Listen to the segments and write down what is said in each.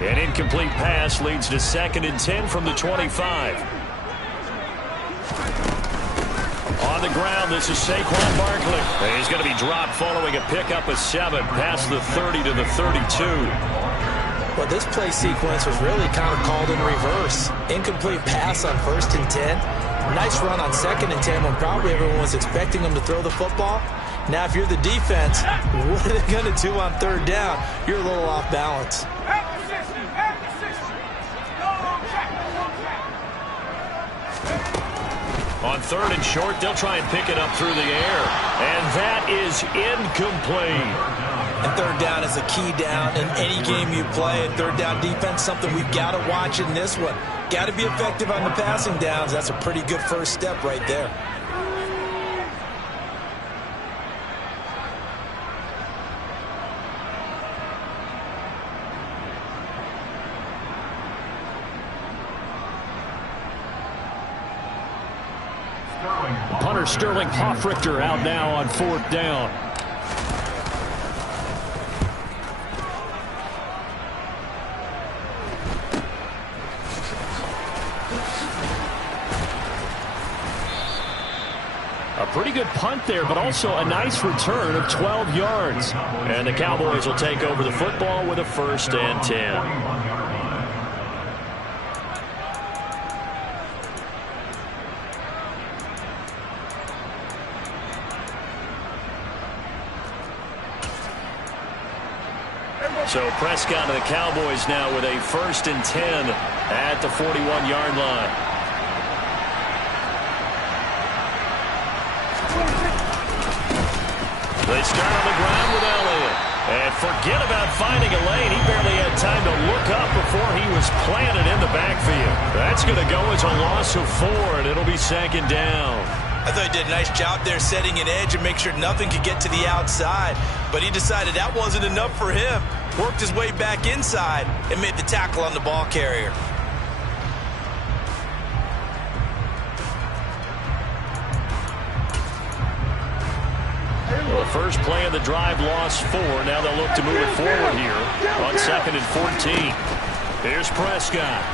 An incomplete pass leads to 2nd and 10 from the 25. On the ground, this is Saquon Barkley. He's going to be dropped following a pickup of 7 past the 30 to the 32. Well, this play sequence was really kind of called in reverse. Incomplete pass on 1st and 10. Nice run on 2nd and 10 when probably everyone was expecting him to throw the football. Now, if you're the defense, what are they going to do on 3rd down? You're a little off balance. On 3rd and short, they'll try and pick it up through the air. And that is incomplete. And 3rd down is a key down in any game you play. And 3rd down defense, something we've got to watch in this one. Got to be effective on the passing downs. That's a pretty good first step right there. Punter Sterling Hoffrichter out now on 4th down. A pretty good punt there, but also a nice return of 12 yards. And the Cowboys will take over the football with a 1st and 10. So Prescott and the Cowboys now with a 1st and 10 at the 41-yard line. They start on the ground with Elliott. And forget about finding a lane. He barely had time to look up before he was planted in the backfield. That's going to go as a loss of 4, and it'll be 2nd down. I thought he did a nice job there setting an edge and make sure nothing could get to the outside. But he decided that wasn't enough for him. Worked his way back inside and made the tackle on the ball carrier. Well, the first play of the drive lost 4. Now they'll look to move it forward here on 2nd and 14. Here's Prescott.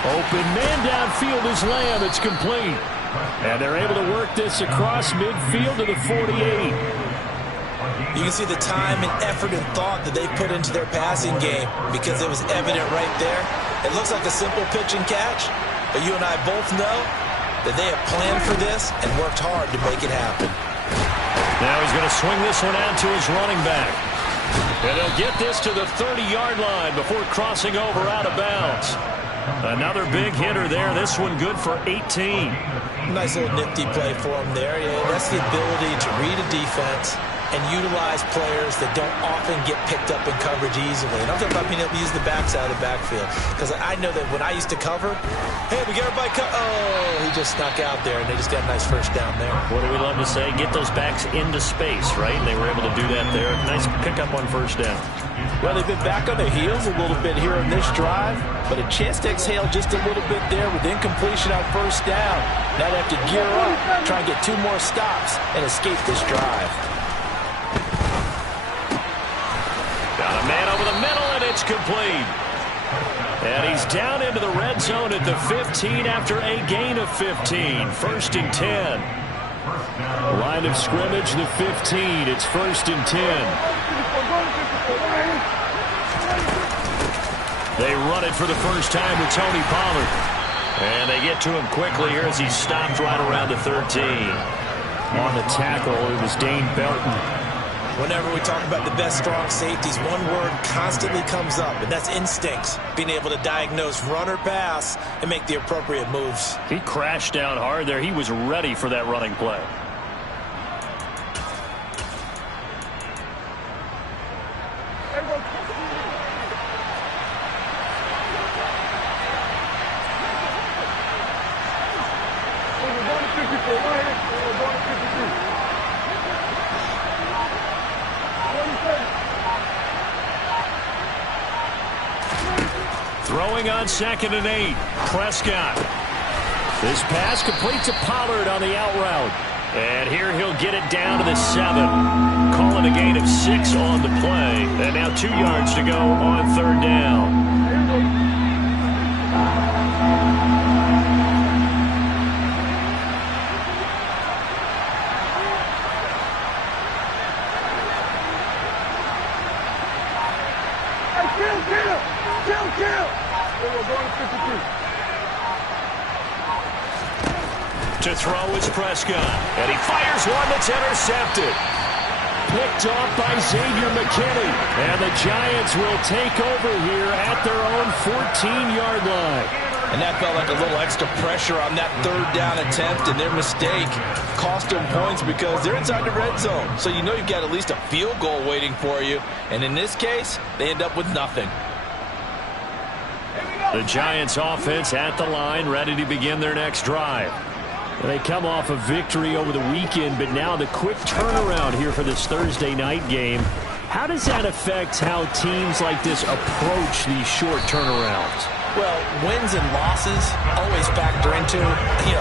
Open man downfield is Lamb. It's complete. And they're able to work this across midfield to the 48. You can see the time and effort and thought that they put into their passing game because it was evident right there. It looks like a simple pitch and catch, but you and I both know that they have planned for this and worked hard to make it happen. Now he's going to swing this one out to his running back. And he'll get this to the 30-yard line before crossing over out of bounds. Another big hitter there. This one good for 18. Nice little nifty play for him there. Yeah, that's the ability to read a defense and utilize players that don't often get picked up in coverage easily. And I'm talking about being able to use the backside of the backfield. Because I know that when I used to cover, hey, we got everybody oh, he just snuck out there, and they just got a nice 1st down there. What do we love to say? Get those backs into space, right? And they were able to do that there. Nice pickup on 1st down. Well, they've been back on their heels a little bit here in this drive, but a chance to exhale just a little bit there with incompletion on 1st down. Now they have to gear up, try and get 2 more stops, and escape this drive. Got a man over the middle, and it's complete. And he's down into the red zone at the 15 after a gain of 15. 1st and 10. Line of scrimmage, the 15. It's 1st and 10. They run it for the first time with Tony Pollard. And they get to him quickly here as he stopped right around the 13. On the tackle, it was Dane Belton. Whenever we talk about the best strong safeties, one word constantly comes up, and that's instincts. Being able to diagnose run or pass and make the appropriate moves. He crashed down hard there. He was ready for that running play. Throwing on 2nd and 8. Prescott. This pass complete to Pollard on the out route. And here he'll get it down to the 7. Calling a gain of 6 on the play. And now 2 yards to go on 3rd down. To throw is Prescott. And he fires one that's intercepted. Picked off by Xavier McKinney. And the Giants will take over here at their own 14-yard line. And that felt like a little extra pressure on that 3rd down attempt, and their mistake cost them points because they're inside the red zone. So you know you've got at least a field goal waiting for you. And in this case, they end up with nothing. The Giants offense at the line, ready to begin their next drive. They come off a victory over the weekend, but now the quick turnaround here for this Thursday night game. How does that affect how teams like this approach these short turnarounds? Well, wins and losses always factor into,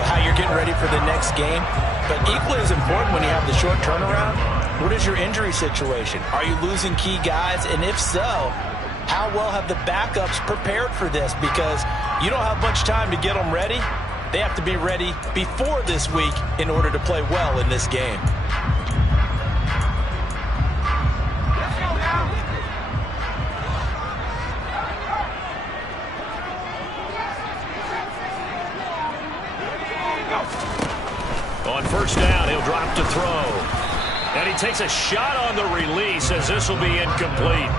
how you're getting ready for the next game. But equally as important when you have the short turnaround, what is your injury situation? Are you losing key guys? And if so, how well have the backups prepared for this? Because you don't have much time to get them ready. They have to be ready before this week in order to play well in this game. On 1st down, he'll drop to throw. And he takes a shot on the release as this will be incomplete.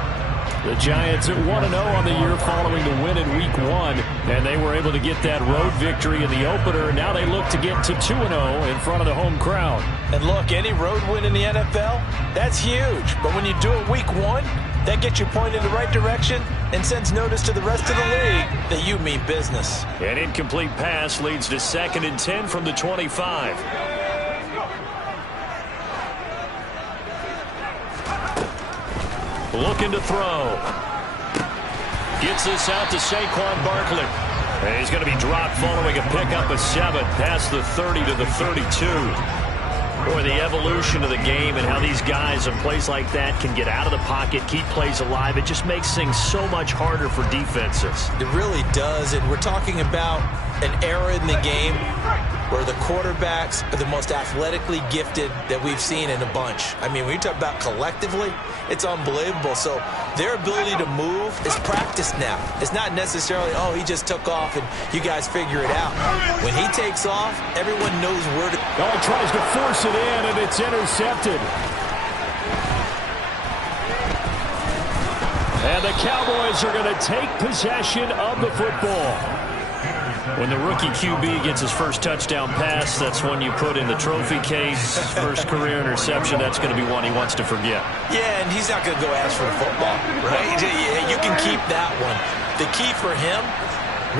The Giants at 1-0 on the year following the win in Week 1, and they were able to get that road victory in the opener. Now they look to get to 2-0 in front of the home crowd. And look, any road win in the NFL, that's huge. But when you do it Week 1, that gets you pointed in the right direction and sends notice to the rest of the league that you mean business. An incomplete pass leads to 2nd and 10 from the 25. Looking to throw. Gets this out to Saquon Barkley. And he's going to be dropped following a pickup of 7 past the 30 to the 32. Boy, the evolution of the game and how these guys in plays like that can get out of the pocket, keep plays alive, it just makes things so much harder for defenses. It really does, and we're talking about an era in the game where the quarterbacks are the most athletically gifted that we've seen in a bunch. I mean, when you talk about collectively, it's unbelievable. So their ability to move is practiced now. It's not necessarily, oh, he just took off and you guys figure it out. When he takes off, everyone knows where to go. Oh, he tries to force it in, and it's intercepted. And the Cowboys are going to take possession of the football. When the rookie QB gets his first touchdown pass, that's one you put in the trophy case. First career interception, that's going to be one he wants to forget. Yeah, and he's not going to go ask for the football, right? You can keep that one. The key for him,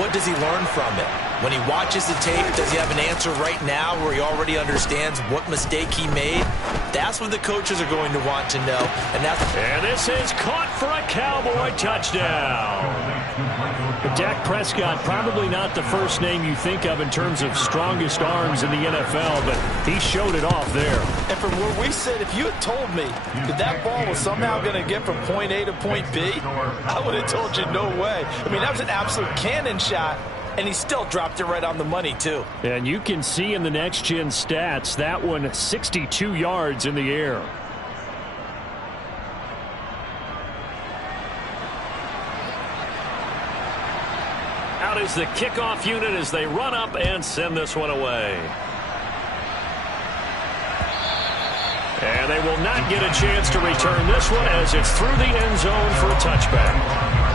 what does he learn from it? When he watches the tape, does he have an answer right now where he already understands what mistake he made? That's what the coaches are going to want to know. And this is caught for a Cowboy touchdown. But Dak Prescott, probably not the first name you think of in terms of strongest arms in the NFL, but he showed it off there. And from where we sit, if you had told me that ball was somehow going to get from point A to point B, I would have told you no way. I mean, that was an absolute cannon shot. And he still dropped it right on the money, too. And you can see in the next-gen stats, that one 62 yards in the air. Out is the kickoff unit as they run up and send this one away. And they will not get a chance to return this one as it's through the end zone for a touchback.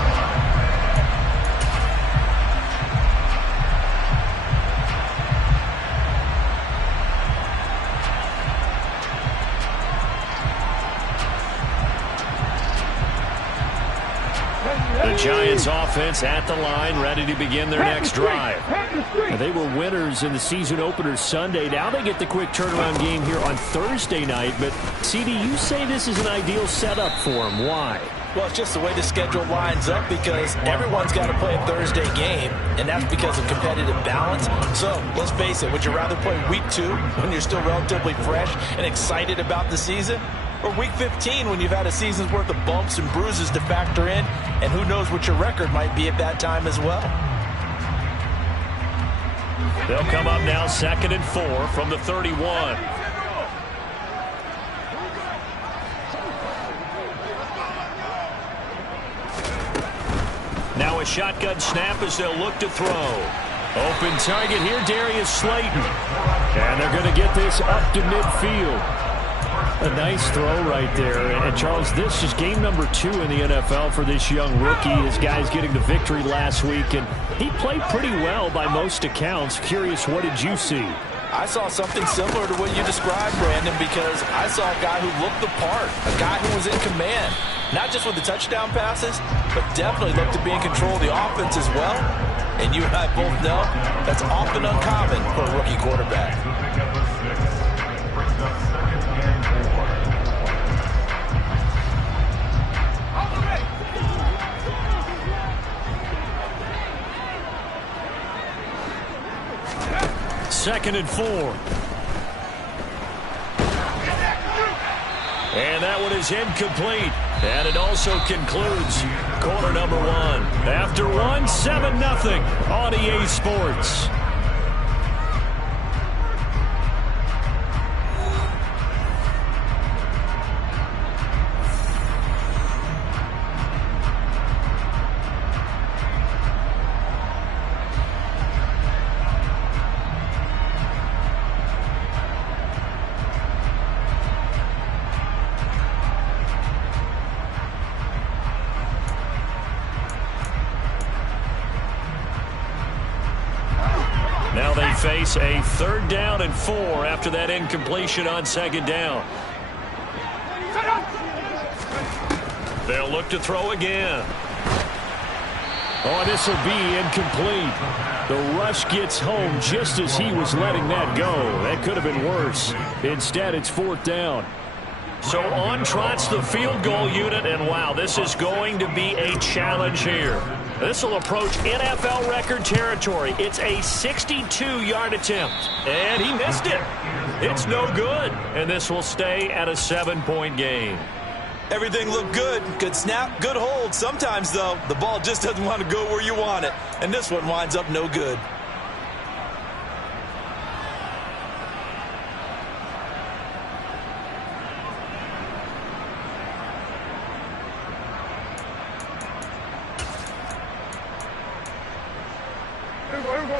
The Giants offense at the line, ready to begin their next drive. They were winners in the season opener Sunday. Now they get the quick turnaround game here on Thursday night. But, CD, you say this is an ideal setup for them. Why? Well, it's just the way the schedule lines up because everyone's got to play a Thursday game, and that's because of competitive balance. So, let's face it, would you rather play Week 2 when you're still relatively fresh and excited about the season? Or Week 15 when you've had a season's worth of bumps and bruises to factor in, and who knows what your record might be at that time as well? They'll come up now 2nd and 4 from the 31. Now a shotgun snap as they'll look to throw. Open target here, Darius Slayton. And they're going to get this up to midfield. A nice throw right there. And Charles, this is game number 2 in the NFL for this young rookie. His guys getting the victory last week, and he played pretty well by most accounts. Curious, what did you see? I saw something similar to what you described, Brandon, because I saw a guy who looked the part, a guy who was in command, not just with the touchdown passes, but definitely looked to be in control of the offense as well. And you and I both know that's often uncommon for a rookie quarterback. Second and 4. And that one is incomplete. And it also concludes quarter number 1. After 1, 7-0 on EA Sports. Now they face a 3rd down and 4 after that incompletion on 2nd down. They'll look to throw again. Oh, this will be incomplete. The rush gets home just as he was letting that go. That could have been worse. Instead, it's 4th down. So on trots the field goal unit, and wow, this is going to be a challenge here. This will approach NFL record territory. It's a 62-yard attempt, and he missed it. It's no good, and this will stay at a 7-point game. Everything looked good. Good snap, good hold. Sometimes, though, the ball just doesn't want to go where you want it, and this one winds up no good.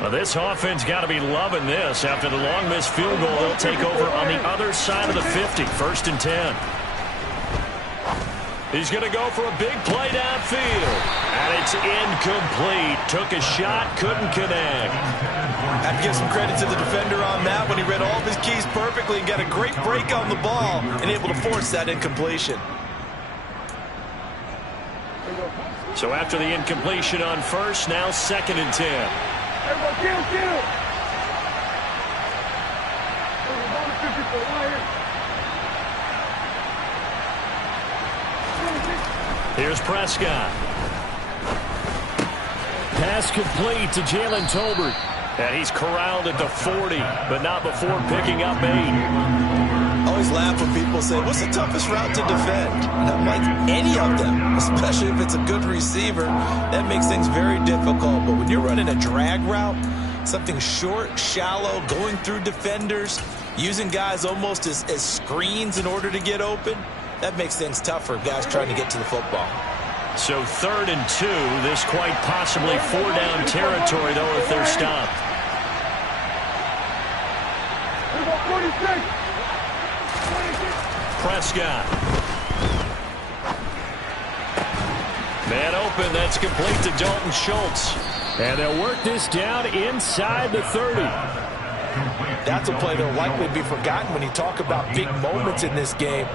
Well, this offense got to be loving this. After the long missed field goal, they'll take over on the other side of the 50, 1st and 10. He's going to go for a big play downfield. And it's incomplete. Took a shot, couldn't connect. I have to give some credit to the defender on that when he read all of his keys perfectly and got a great break on the ball and able to force that incompletion. So after the incompletion on 1st, now 2nd and 10. Here's Prescott. Pass complete to Jalen Tolbert. And he's corralled at the 40, but not before picking up 8. I always laugh when people say, what's the toughest route to defend? And I'm like, any of them, especially if it's a good receiver. That makes things very difficult. But when you're running a drag route, something short, shallow, going through defenders, using guys almost as screens in order to get open, that makes things tough for guys trying to get to the football. So 3rd and 2, this quite possibly 4-down territory, though, if they're stopped. Prescott. Man open, that's complete to Dalton Schultz. And they'll work this down inside the 30. That's a play that'll likely be forgotten when you talk about big moments in this game.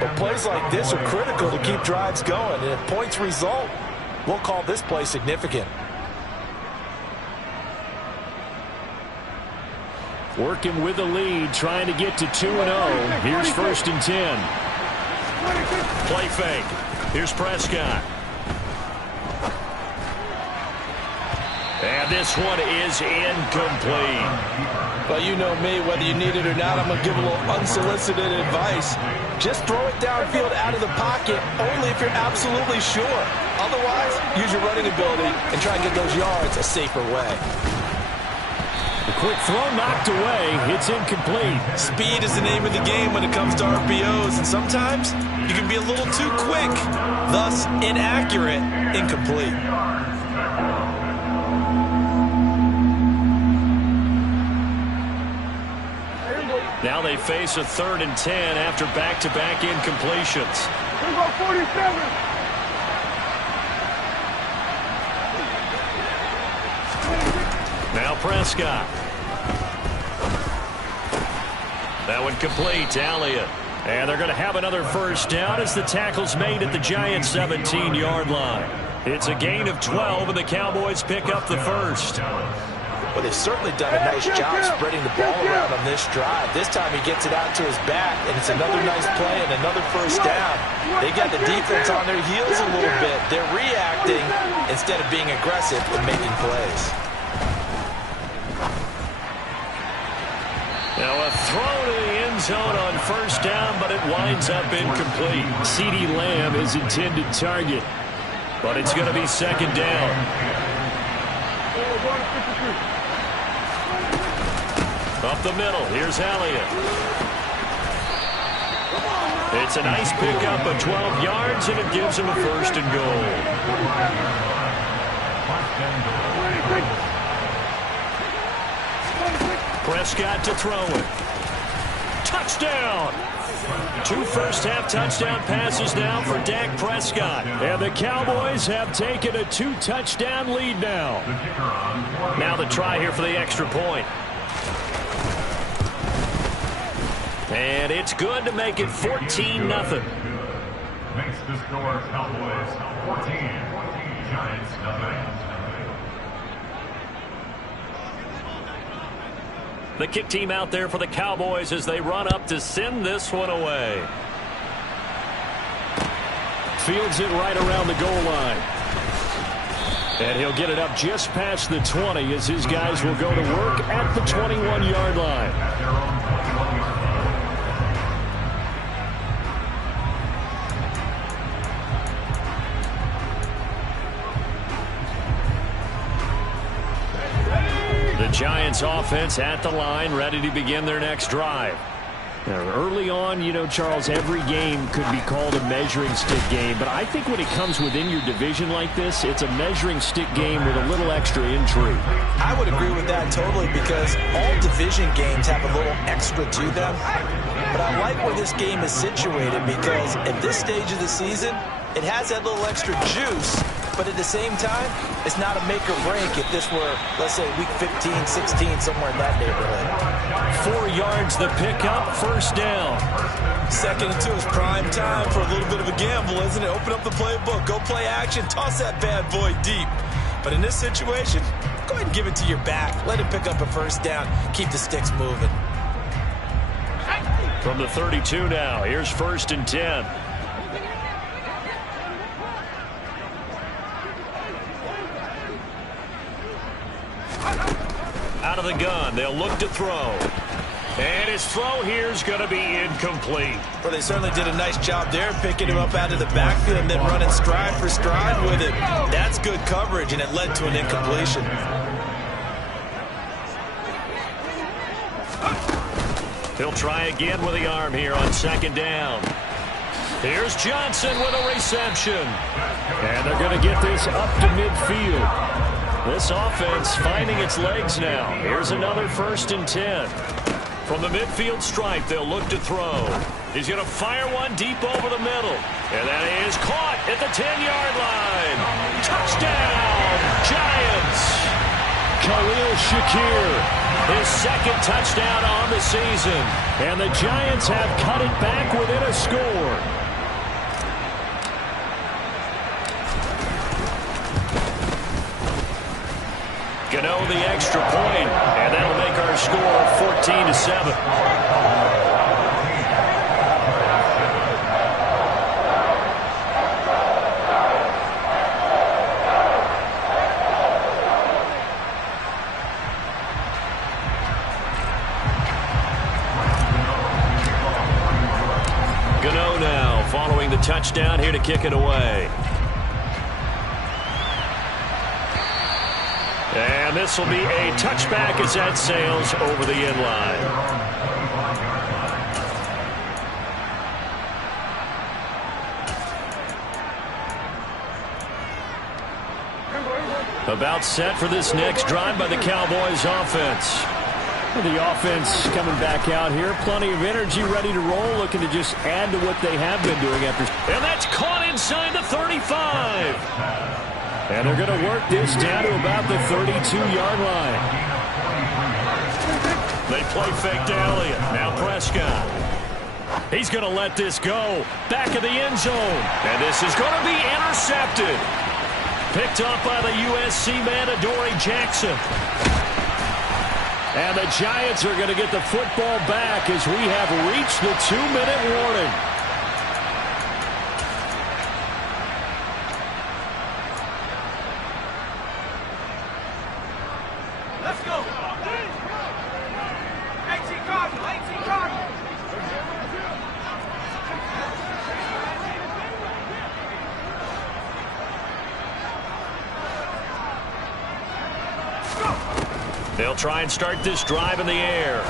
But plays like this are critical to keep drives going. And if points result, we'll call this play significant. Working with the lead, trying to get to 2-0. Here's 1st and 10. Play fake. Here's Prescott. And this one is incomplete. Well, you know me, whether you need it or not, I'm going to give a little unsolicited advice. Just throw it downfield out of the pocket, only if you're absolutely sure. Otherwise, use your running ability and try and get those yards a safer way. The quick throw knocked away. It's incomplete. Speed is the name of the game when it comes to RPOs, and sometimes you can be a little too quick, thus inaccurate, incomplete. Now they face a 3rd and 10 after back-to-back incompletions. About 47. Now Prescott. That one complete to Elliott. And they're going to have another first down as the tackle's made at the Giants' 17-yard line. It's a gain of 12, and the Cowboys pick up the first. Well, they've certainly done a nice job spreading the ball around on this drive. This time he gets it out to his back, and it's another nice play and another first down. They got the defense on their heels a little bit. They're reacting instead of being aggressive and making plays. Now a throw to the end zone on first down, but it winds up incomplete. CeeDee Lamb is intended target, but it's going to be second down. Up the middle, here's Elliott. It's a nice pickup of 12 yards, and it gives him a first and goal. Prescott to throw it. Touchdown! 2 first-half touchdown passes now for Dak Prescott. And the Cowboys have taken a 2-touchdown lead now. Now the try here for the extra point. And it's good to make it 14-0. Makes the score Cowboys 14, Giants nothing. The kick team out there for the Cowboys as they run up to send this one away. Fields it right around the goal line. And he'll get it up just past the 20 as his guys will go to work at the 21-yard line. The Giants offense at the line, ready to begin their next drive. Now, early on, you know, Charles, every game could be called a measuring stick game, but I think when it comes within your division like this, it's a measuring stick game with a little extra intrigue. I would agree with that totally, because all division games have a little extra to them. But I like where this game is situated, because at this stage of the season, it has that little extra juice. But at the same time, it's not a make or break if this were, let's say, week 15, 16, somewhere in that neighborhood. 4 yards the pickup, first down. 2nd and 2 is prime time for a little bit of a gamble, isn't it? Open up the playbook, go play action, toss that bad boy deep. But in this situation, go ahead and give it to your back. Let him pick up a first down. Keep the sticks moving. From the 32 now, here's 1st and 10. Out of the gun, they'll look to throw. And his throw here is going to be incomplete. Well, they certainly did a nice job there, picking him up out of the backfield and then running stride for stride with it. That's good coverage, and it led to an incompletion. He'll try again with the arm here on 2nd down. Here's Johnson with a reception. And they're going to get this up to midfield. This offense finding its legs now. Here's another 1st and 10. From the midfield stripe, they'll look to throw. He's going to fire one deep over the middle. And that is caught at the 10-yard line. Touchdown, Giants. Khalil Shakir, his 2nd touchdown on the season. And the Giants have cut it back within a score. Gano the extra point, and that'll make our score 14-7. Gano now following the touchdown here to kick it away. And this will be a touchback as that sails over the end line. About set for this next drive by the Cowboys offense. The offense coming back out here. Plenty of energy, ready to roll, looking to just add to what they have been doing after. And that's caught inside the 35. And they're going to work this down to about the 32-yard line. They play fake to Elliott. Now Prescott. He's going to let this go. Back of the end zone. And this is going to be intercepted. Picked up by the USC man, Adoree Jackson. And the Giants are going to get the football back as we have reached the 2-minute warning. Let's go. 18 Cardinals, 18 Cardinals. They'll try and start this drive in the air.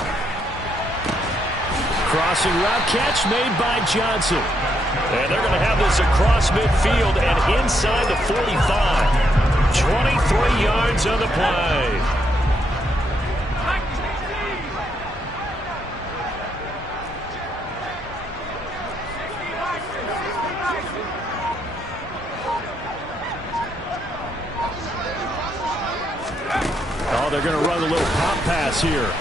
Crossing route catch made by Johnson. And they're going to have this across midfield and inside the 45. 23 yards on the play. They're going to run a little pop pass here.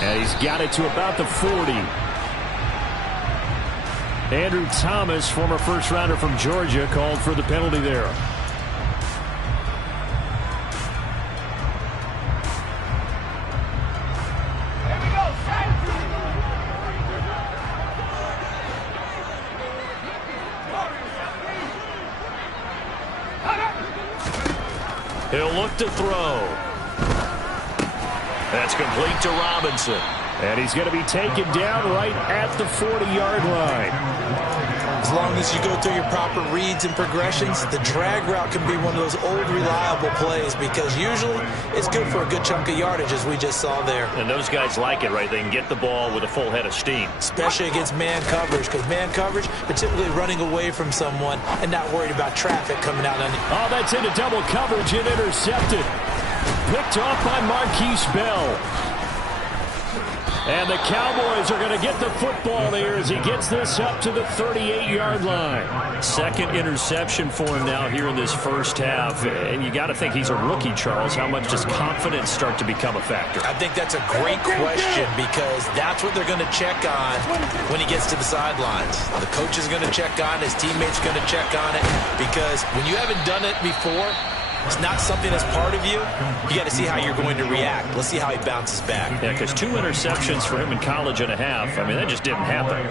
And he's got it to about the 40. Andrew Thomas, former first-rounder from Georgia, called for the penalty there. He'll look to throw. That's complete to Robinson. And he's going to be taken down right at the 40-yard line. As long as you go through your proper reads and progressions, the drag route can be one of those old reliable plays because usually it's good for a good chunk of yardage as we just saw there. And those guys like it, right? They can get the ball with a full head of steam. Especially against man coverage because man coverage, particularly running away from someone and not worried about traffic coming out on you. Oh, that's into double coverage and intercepted. Picked off by Marquise Bell. And the Cowboys are going to get the football there as he gets this up to the 38-yard line. Second interception for him now here in this first half. And you got to think he's a rookie, Charles. How much does confidence start to become a factor? I think that's a great question because that's what they're going to check on when he gets to the sidelines. The coach is going to check on it. His teammates are going to check on it because when you haven't done it before, it's not something that's part of you. You got to see how you're going to react. Let's see how he bounces back. Yeah, because 2 interceptions for him in college and a half. I mean, that just didn't happen.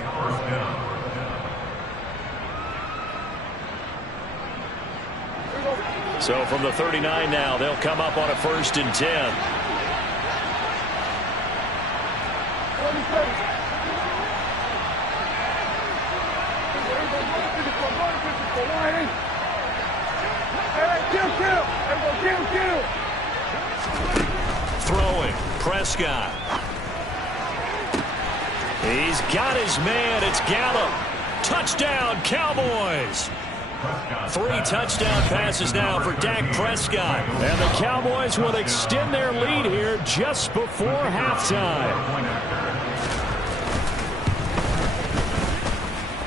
So from the 39 now, they'll come up on a 1st and 10. Throwing, Prescott. He's got his man. It's Gallup. Touchdown, Cowboys. 3 touchdown passes now for Dak Prescott. And the Cowboys will extend their lead here just before halftime.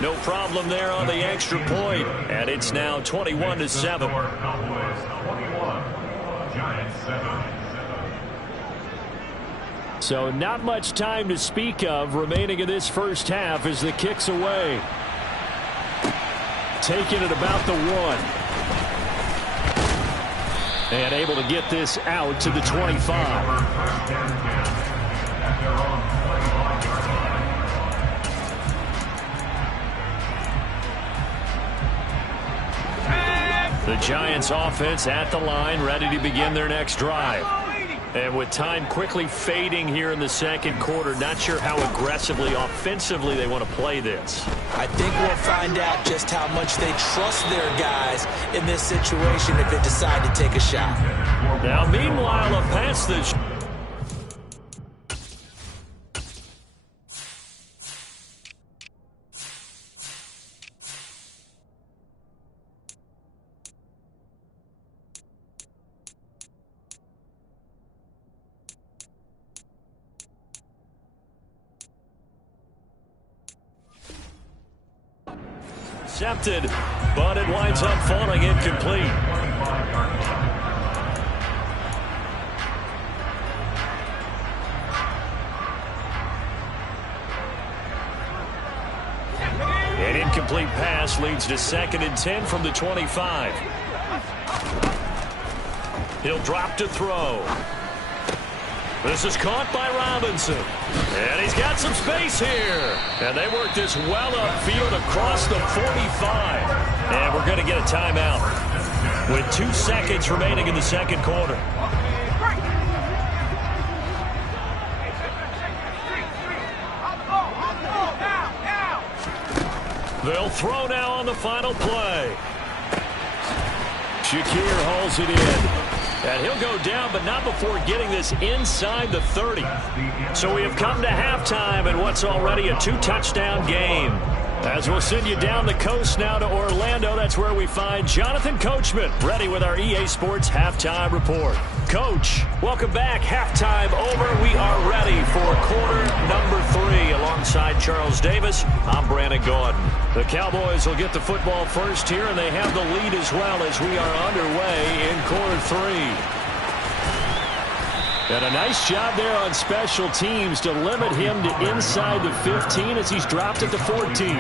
No problem there on the extra point. And it's now 21-7. So not much time to speak of remaining in this first half as the kick's away. Taking it about the 1. And able to get this out to the 25. The Giants offense at the line, ready to begin their next drive. And with time quickly fading here in the second quarter, not sure how aggressively, offensively they want to play this. I think we'll find out just how much they trust their guys in this situation if they decide to take a shot. Now, meanwhile, a pass this. Intercepted, but it winds up falling incomplete. An incomplete pass leads to 2nd and 10 from the 25. He'll drop to throw. This is caught by Robinson. And he's got some space here. And they work this well upfield across the 45. And we're going to get a timeout with 2 seconds remaining in the second quarter. They'll throw now on the final play. Shakir hauls it in. And he'll go down, but not before getting this inside the 30. So we have come to halftime in what's already a 2-touchdown game. As we'll send you down the coast now to Orlando, that's where we find Jonathan Coachman, ready with our EA Sports Halftime Report. Coach, welcome back. Halftime over. We are ready for quarter number 3. Alongside Charles Davis, I'm Brandon Gordon. The Cowboys will get the football first here, and they have the lead as well as we are underway in quarter 3. And a nice job there on special teams to limit him to inside the 15 as he's dropped it to 14.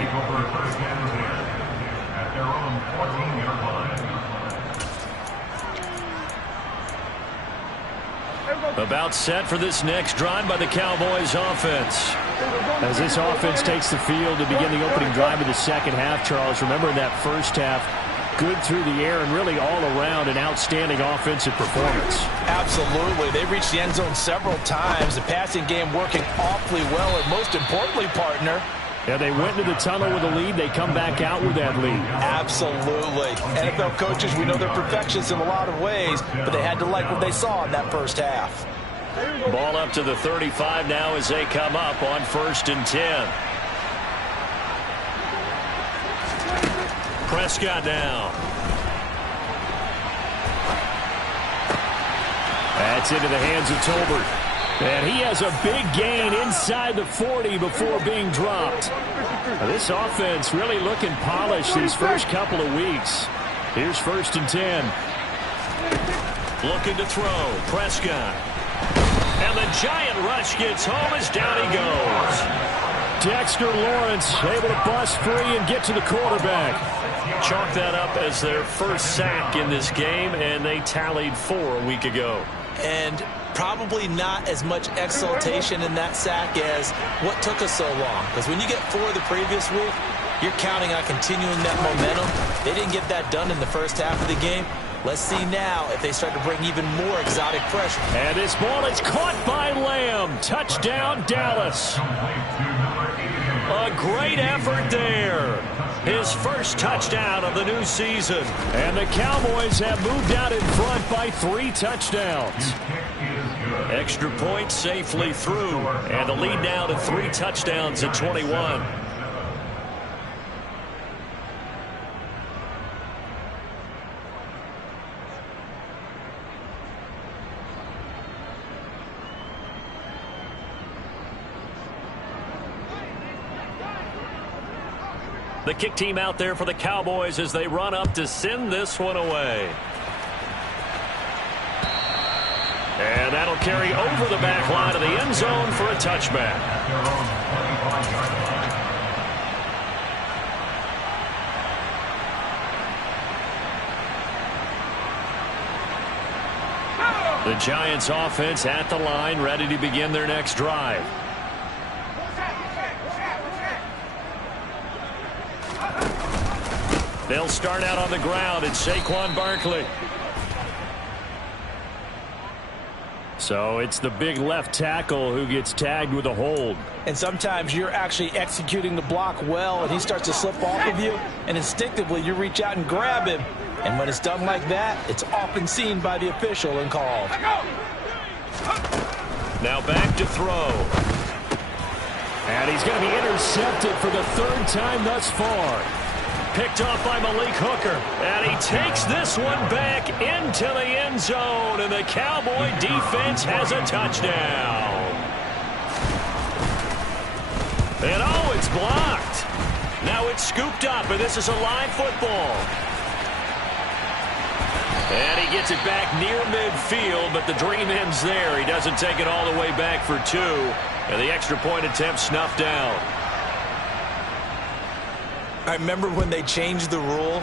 About set for this next drive by the Cowboys offense. As this offense takes the field to begin the opening drive of the second half, Charles, remember in that first half, good through the air and really all around an outstanding offensive performance. Absolutely. They reached the end zone several times. The passing game working awfully well, and most importantly, partner, yeah, they went into the tunnel with a lead. They come back out with that lead. Absolutely. NFL coaches, we know they're perfectionists in a lot of ways, but they had to like what they saw in that first half. Ball up to the 35 now as they come up on 1st and 10. Prescott now. That's into the hands of Tolbert. And he has a big gain inside the 40 before being dropped. Now, this offense really looking polished these first couple of weeks. Here's 1st and 10. Looking to throw. Prescott. And the giant rush gets home as down he goes. Dexter Lawrence able to bust free and get to the quarterback. Chalk that up as their first sack in this game, and they tallied 4 a week ago. And probably not as much exultation in that sack as what took us so long. Because when you get 4 the previous week, you're counting on continuing that momentum. They didn't get that done in the first half of the game. Let's see now if they start to bring even more exotic pressure. And this ball is caught by Lamb. Touchdown, Dallas. A great effort there. His first touchdown of the new season. And the Cowboys have moved out in front by 3 touchdowns. Extra point safely through. And the lead now to 3 touchdowns at 21. The kick team out there for the Cowboys as they run up to send this one away. And that'll carry over the back line of the end zone for a touchback. The Giants offense at the line, ready to begin their next drive. They'll start out on the ground. It's Saquon Barkley. So it's the big left tackle who gets tagged with a hold. And sometimes you're actually executing the block well, and he starts to slip off of you, and instinctively you reach out and grab him. And when it's done like that, it's often seen by the official and called. Now back to throw. And he's going to be intercepted for the third time thus far. Picked off by Malik Hooker. And he takes this one back into the end zone. And the Cowboy defense has a touchdown. And oh, it's blocked. Now it's scooped up, and this is a live football. And he gets it back near midfield, but the dream ends there. He doesn't take it all the way back for 2. And the extra point attempt snuffed down. I remember when they changed the rule,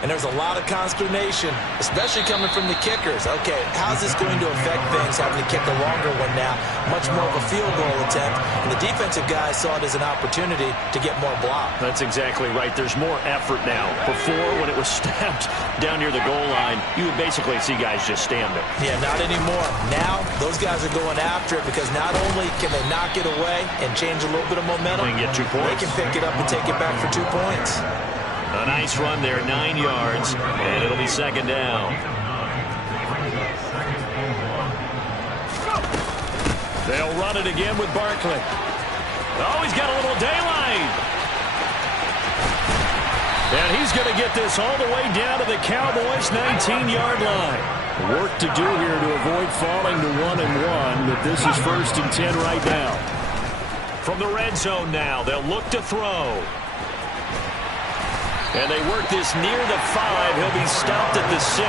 and there was a lot of consternation, especially coming from the kickers. Okay, how's this going to affect things, having to kick a longer one now, much more of a field goal attempt, and the defensive guys saw it as an opportunity to get more block. That's exactly right. There's more effort now. Before, when it was snapped down near the goal line, you would basically see guys just stand there. Yeah, not anymore. Now, those guys are going after it because not only can they knock it away and change a little bit of momentum, they can get 2 points. They can pick it up and take it back for 2 points. A nice run there, 9 yards, and it'll be second down. They'll run it again with Barkley. Oh, he's got a little daylight. And he's going to get this all the way down to the Cowboys' 19-yard line. Work to do here to avoid falling to 1-1, but this is 1st and 10 right now. From the red zone now, they'll look to throw. And they work this near the 5. He'll be stopped at the 6.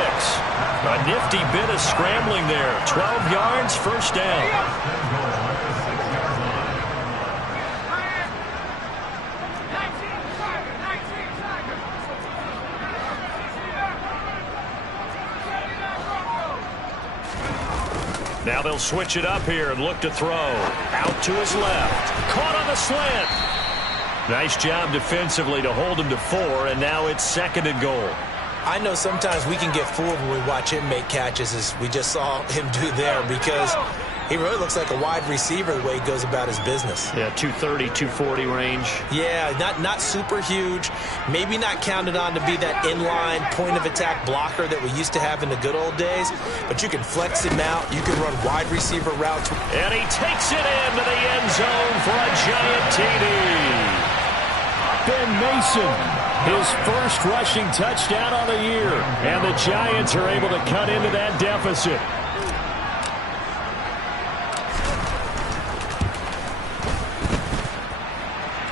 A nifty bit of scrambling there. 12 yards, first down. Now they'll switch it up here and look to throw. Out to his left. Caught on the slant. Nice job defensively to hold him to 4, and now it's 2nd and goal. I know sometimes we can get fooled when we watch him make catches, as we just saw him do there, because he really looks like a wide receiver the way he goes about his business. Yeah, 230, 240 range. Yeah, not super huge. Maybe not counted on to be that inline point-of-attack blocker that we used to have in the good old days, but you can flex him out. You can run wide receiver routes. And he takes it into the end zone for a giant TD. Ben Mason, his first rushing touchdown on the year. And the Giants are able to cut into that deficit.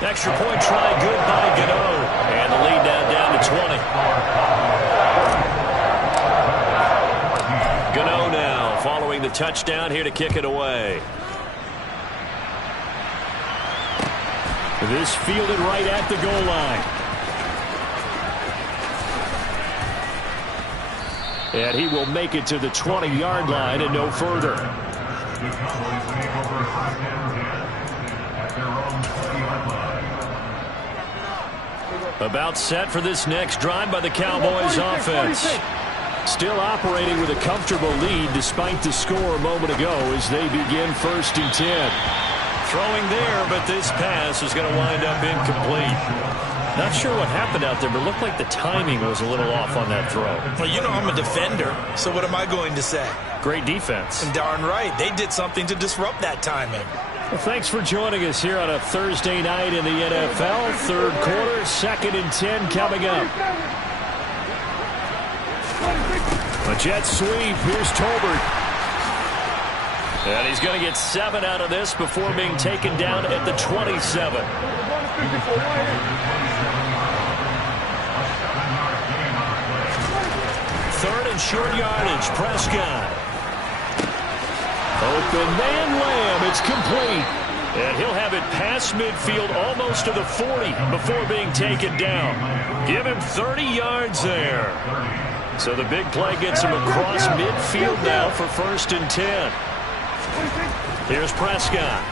Extra point try good by Gano. And the lead now down to 20. Gano now following the touchdown here to kick it away. This fielded right at the goal line. And he will make it to the 20-yard line and no further. The Cowboys take over 1st and 10 at their own 20-yard line. About set for this next drive by the Cowboys offense. Still operating with a comfortable lead despite the score a moment ago as they begin 1st and 10. Throwing there, but this pass is going to wind up incomplete. Not sure what happened out there, but it looked like the timing was a little off on that throw. Well, you know I'm a defender, so what am I going to say? Great defense. And darn right, they did something to disrupt that timing. Well, thanks for joining us here on a Thursday night in the NFL. 3rd quarter, 2nd and 10 coming up. A jet sweep. Here's Tolbert. And he's going to get 7 out of this before being taken down at the 27. 3rd and short yardage. Prescott. Open man Lamb. It's complete. And he'll have it past midfield almost to the 40 before being taken down. Give him 30 yards there. So the big play gets him across midfield now for 1st and 10. Here's Prescott.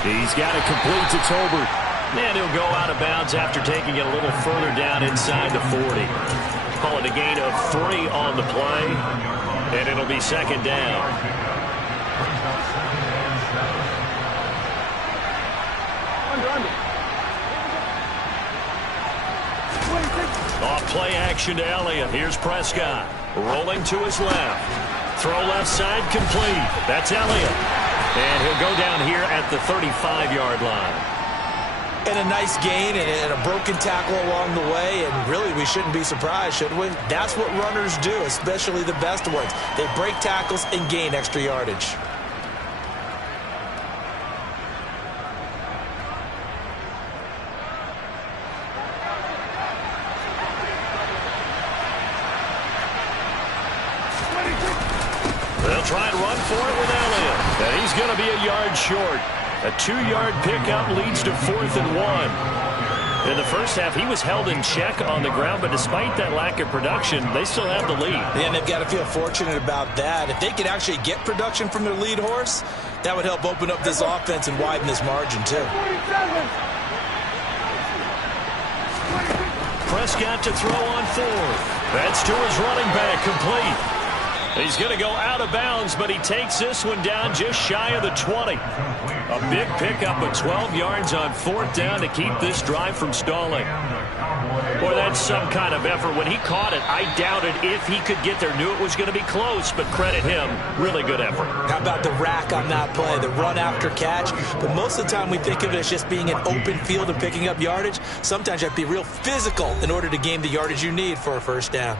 He's got it complete to Tolbert. And he'll go out of bounds after taking it a little further down inside the 40. Call it a gain of 3 on the play. And it'll be second down. Off play action to Elliott. Here's Prescott. Rolling to his left. Throw left side complete. That's Elliott. And he'll go down here at the 35-yard line. And a nice gain and a broken tackle along the way. And really, we shouldn't be surprised, should we? That's what runners do, especially the best ones. They break tackles and gain extra yardage. They'll try and run for it with Elliott. And he's going to be a yard short. A 2-yard pickup leads to 4th and 1. In the first half, he was held in check on the ground, but despite that lack of production, they still have the lead. Yeah, and they've got to feel fortunate about that. If they could actually get production from their lead horse, that would help open up this offense and widen this margin, too. Prescott to throw on 4th. That's to his running back, complete. He's going to go out of bounds, but he takes this one down just shy of the 20. A big pickup of 12 yards on 4th down to keep this drive from stalling. Boy, that's some kind of effort. When he caught it, I doubted if he could get there. Knew it was going to be close, but credit him. Really good effort. How about the rack on that play, the run after catch? But most of the time we think of it as just being an open field and picking up yardage. Sometimes you have to be real physical in order to gain the yardage you need for a first down.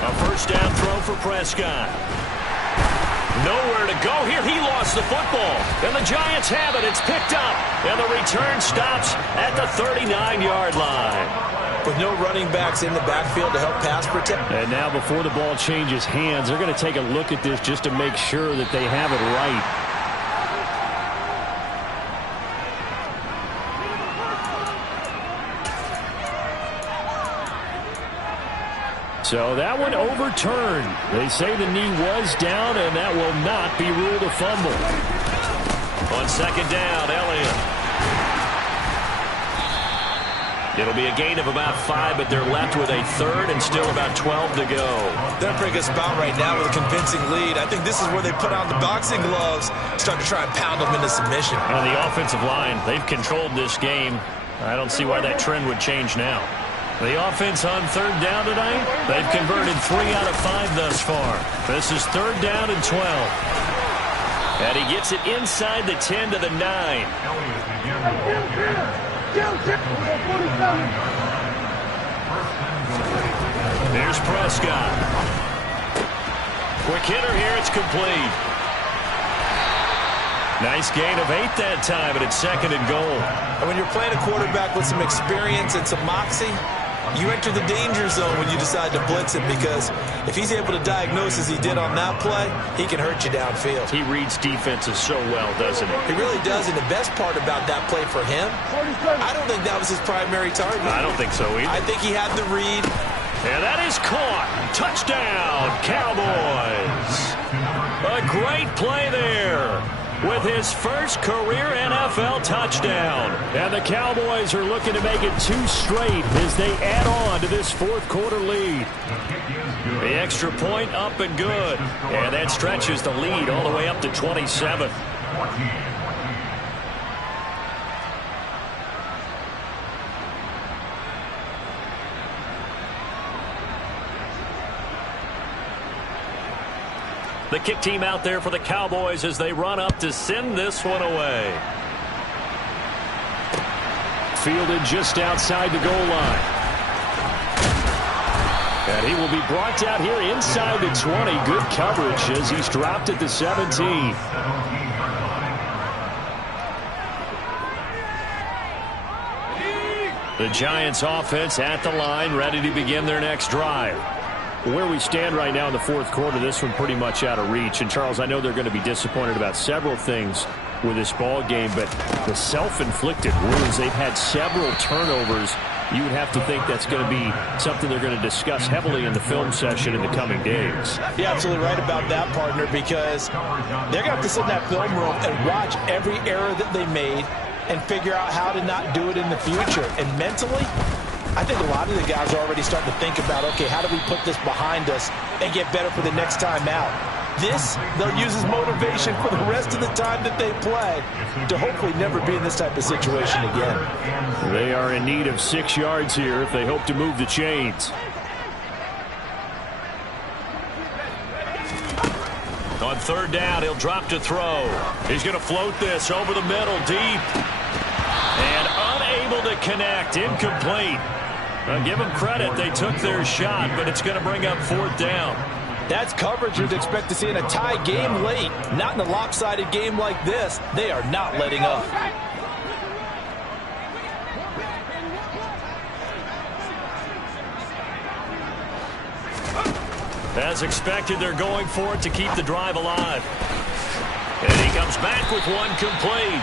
A first down throw for Prescott. Nowhere to go here. He lost the football. And the Giants have it. It's picked up. And the return stops at the 39-yard line. With no running backs in the backfield to help pass protect. And now before the ball changes hands, they're going to take a look at this just to make sure that they have it right. So that one overturned. They say the knee was down, and that will not be ruled a fumble. On second down, Elliott. It'll be a gain of about 5, but they're left with a third and still about 12 to go. They're in a pretty good spot right now with a convincing lead. I think this is where they put on the boxing gloves, start to try and pound them into submission. On the offensive line, they've controlled this game. I don't see why that trend would change now. The offense on third down tonight, they've converted 3 out of 5 thus far. This is third down and 12. And he gets it inside the 10 to the 9. Here's Prescott. Quick hitter here, it's complete. Nice gain of 8 that time, and it's second and goal. And when you're playing a quarterback with some experience and some moxie, you enter the danger zone when you decide to blitz him, because if he's able to diagnose as he did on that play, he can hurt you downfield. He reads defenses so well, doesn't he? He really does, and the best part about that play for him, I don't think that was his primary target. I don't think so either. I think he had the read. And that is caught. Touchdown, Cowboys. A great play there with his first career NFL touchdown. And the Cowboys are looking to make it 2 straight as they add on to this fourth quarter lead. The extra point up and good. And that stretches the lead all the way up to 27. The kick team out there for the Cowboys as they run up to send this one away. Fielded just outside the goal line. And he will be brought down here inside the 20. Good coverage as he's dropped at the 17. The Giants offense at the line, ready to begin their next drive. Where we stand right now in the fourth quarter, this one pretty much out of reach. And, Charles, I know they're going to be disappointed about several things with this ball game, but the self-inflicted wounds, they've had several turnovers you would have to think that's going to be something they're going to discuss heavily in the film session in the coming days. You're absolutely right about that, partner, because they're going to have to sit in that film room and watch every error that they made and figure out how to not do it in the future. And mentally, I think a lot of the guys are already starting to think about, okay, how do we put this behind us and get better for the next time out? This, they'll use as motivation for the rest of the time that they play to hopefully never be in this type of situation again. They are in need of 6 yards here if they hope to move the chains. On third down, he'll drop to throw. He's going to float this over the middle, deep. And unable to connect, incomplete. I'll give them credit, they took their shot, but it's going to bring up fourth down. That's coverage you'd expect to see in a tie game late. Not in a lopsided game like this. They are not letting up. As expected, they're going for it to keep the drive alive. And he comes back with one complete.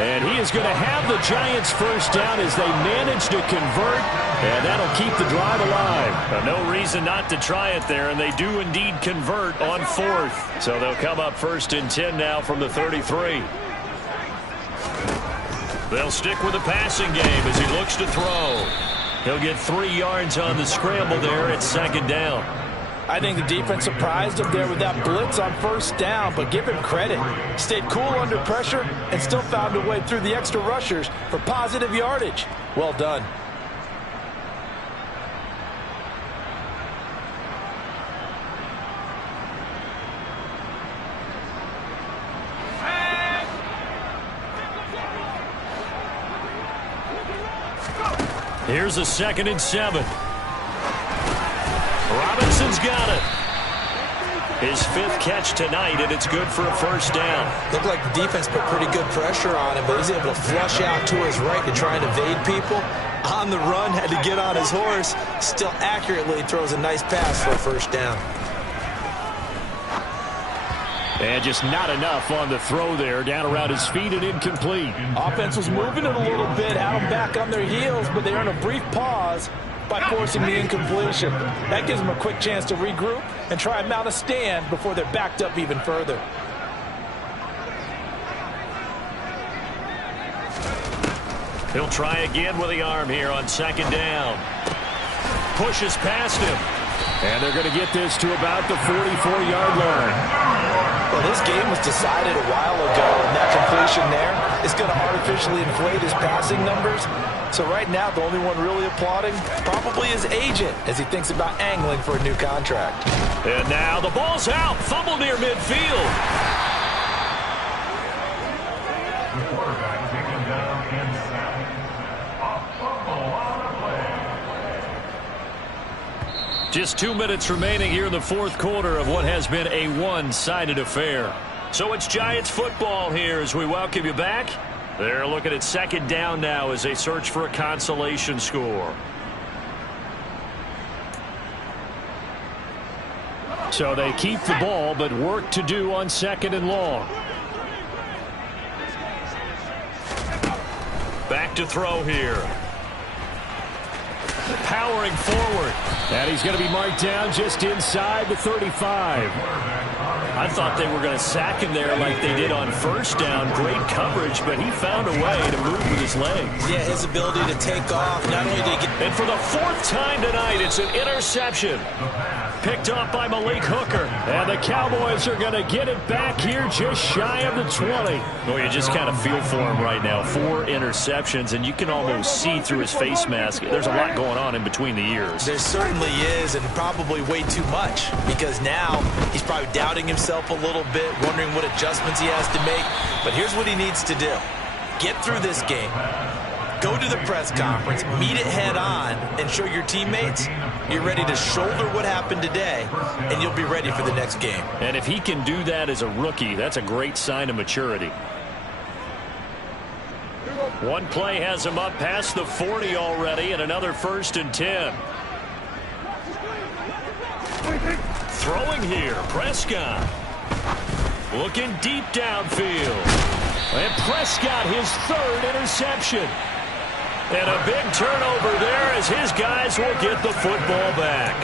And he is going to have the Giants first down as they manage to convert, and that'll keep the drive alive. No reason not to try it there, and they do indeed convert on fourth. So they'll come up first and 10 now from the 33. They'll stick with the passing game as he looks to throw. He'll get 3 yards on the scramble there at second down. I think the defense surprised him there with that blitz on first down, but give him credit. Stayed cool under pressure and still found a way through the extra rushers for positive yardage. Well done. Here's a 2nd and 7. Robinson's got it. His 5th catch tonight, and it's good for a first down. Looked like the defense put pretty good pressure on him, but he's able to flush out to his right to try and evade people. On the run, had to get on his horse. Still accurately throws a nice pass for a first down. And just not enough on the throw there. Down around his feet and incomplete. Offense was moving it a little bit, had them back on their heels, but they earned a brief pause by forcing the incompletion. That gives them a quick chance to regroup and try and mount a stand before they're backed up even further. He'll try again with the arm here on second down. Pushes past him. And they're going to get this to about the 44-yard line. Well, this game was decided a while ago, and that completion there is going to artificially inflate his passing numbers. So right now, the only one really applauding probably his agent as he thinks about angling for a new contract. And now the ball's out. Fumble near midfield. The quarterback taken down and sacked. A fumble on the play. Just 2 minutes remaining here in the fourth quarter of what has been a one-sided affair. So it's Giants football here as we welcome you back. They're looking at second down now as they search for a consolation score. So they keep the ball, but work to do on 2nd and long. Back to throw here. Powering forward. And he's going to be marked down just inside the 35. I thought they were going to sack him there like they did on first down. Great coverage, but he found a way to move with his legs. Yeah, his ability to take off, not only did he get... And for the 4th time tonight, it's an interception. Picked off by Malik Hooker. And the Cowboys are going to get it back here just shy of the 20. Well, you just kind of feel for him right now. 4 interceptions, and you can almost see through his face mask. There's a lot going on in between the ears. There certainly is, and probably way too much, because now he's probably doubting himself a little bit, wondering what adjustments he has to make. But here's what he needs to do. Get through this game. Go to the press conference, meet it head on, and show your teammates you're ready to shoulder what happened today, and you'll be ready for the next game. And if he can do that as a rookie, that's a great sign of maturity. One play has him up past the 40 already, and another 1st and 10. Throwing here, Prescott. Looking deep downfield. And Prescott, his 3rd interception. And a big turnover there as his guys will get the football back.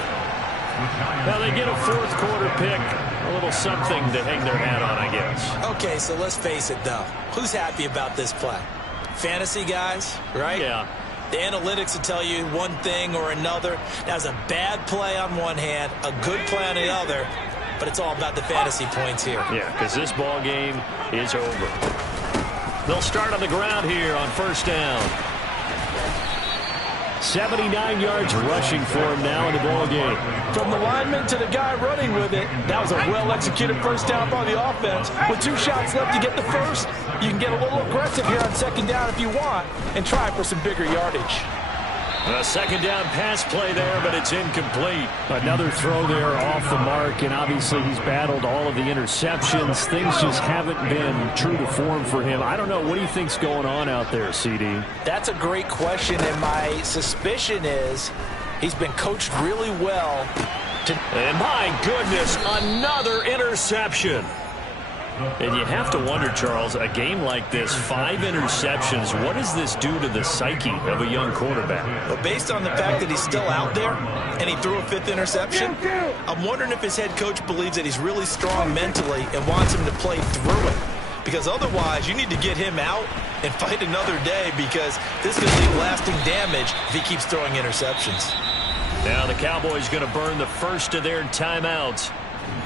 Now they get a fourth quarter pick. A little something to hang their hat on, I guess. Okay, so let's face it, though. Who's happy about this play? Fantasy guys, right? Yeah. The analytics will tell you one thing or another. That's a bad play on one hand, a good play on the other, but it's all about the fantasy points here. Yeah, because this ball game is over. They'll start on the ground here on first down. 79 yards rushing for him now in the ball game. From the lineman to the guy running with it, that was a well-executed first down by the offense. With 2 shots left to get the first, you can get a little aggressive here on second down if you want and try for some bigger yardage. A second down pass play there, but it's incomplete. Another throw there off the mark, and obviously he's battled all of the interceptions. Things just haven't been true to form for him. I don't know. What do you think's going on out there, CD? That's a great question, and my suspicion is he's been coached really well. And my goodness, another interception. And you have to wonder, Charles, a game like this, 5 interceptions, what does this do to the psyche of a young quarterback? Well, based on the fact that he's still out there and he threw a 5th interception, I'm wondering if his head coach believes that he's really strong mentally and wants him to play through it. Because otherwise, you need to get him out and fight another day, because this could leave lasting damage if he keeps throwing interceptions. Now the Cowboys going to burn the first of their timeouts.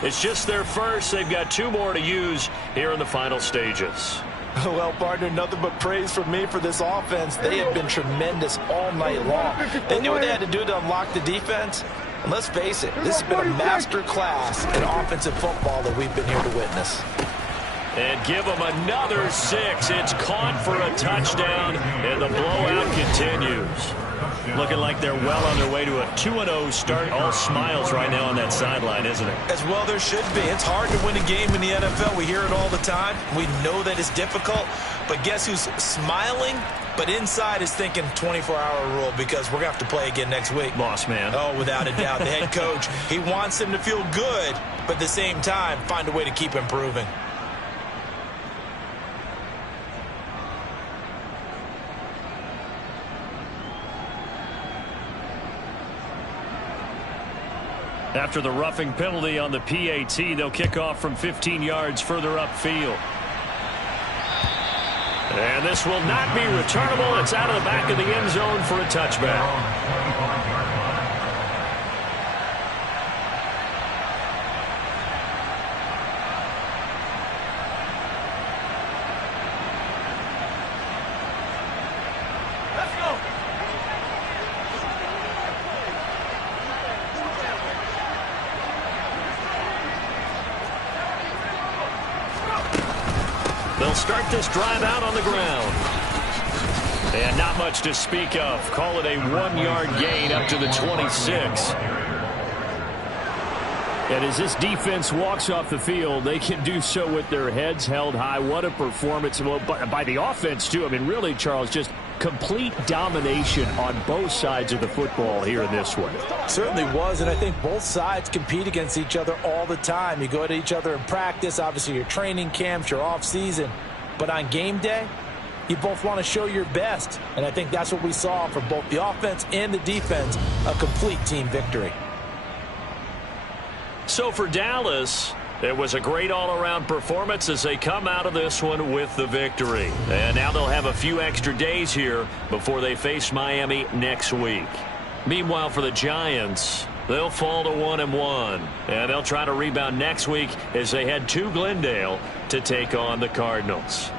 It's just their first. They've got 2 more to use here in the final stages. Well, partner, nothing but praise from me for this offense. They have been tremendous all night long. They knew what they had to do to unlock the defense. And let's face it, this has been a master class in offensive football that we've been here to witness. And give them another 6. It's caught for a touchdown, and the blowout continues. Looking like they're well on their way to a 2-0 start. All smiles right now on that sideline, isn't it? As well there should be. It's hard to win a game in the NFL. We hear it all the time. We know that it's difficult. But guess who's smiling, but inside is thinking 24-hour rule, because we're going to have to play again next week. Boss man. Oh, without a doubt. The head coach, he wants them to feel good, but at the same time, find a way to keep improving. After the roughing penalty on the PAT, they'll kick off from 15 yards further upfield. And this will not be returnable. It's out of the back of the end zone for a touchback. They'll start this drive out on the ground. And not much to speak of. Call it a 1-yard gain up to the 26. And as this defense walks off the field, they can do so with their heads held high. What a performance by the offense, too. I mean, really, Charles, just complete domination on both sides of the football here in this one. Certainly was, and I think both sides compete against each other all the time. You go to each other in practice, obviously your training camps, your off-season. But on game day, you both want to show your best. And I think that's what we saw for both the offense and the defense, a complete team victory. So for Dallas, it was a great all-around performance as they come out of this one with the victory. And now they'll have a few extra days here before they face Miami next week. Meanwhile, for the Giants, they'll fall to 1-1. And they'll try to rebound next week as they head to Glendale to take on the Cardinals.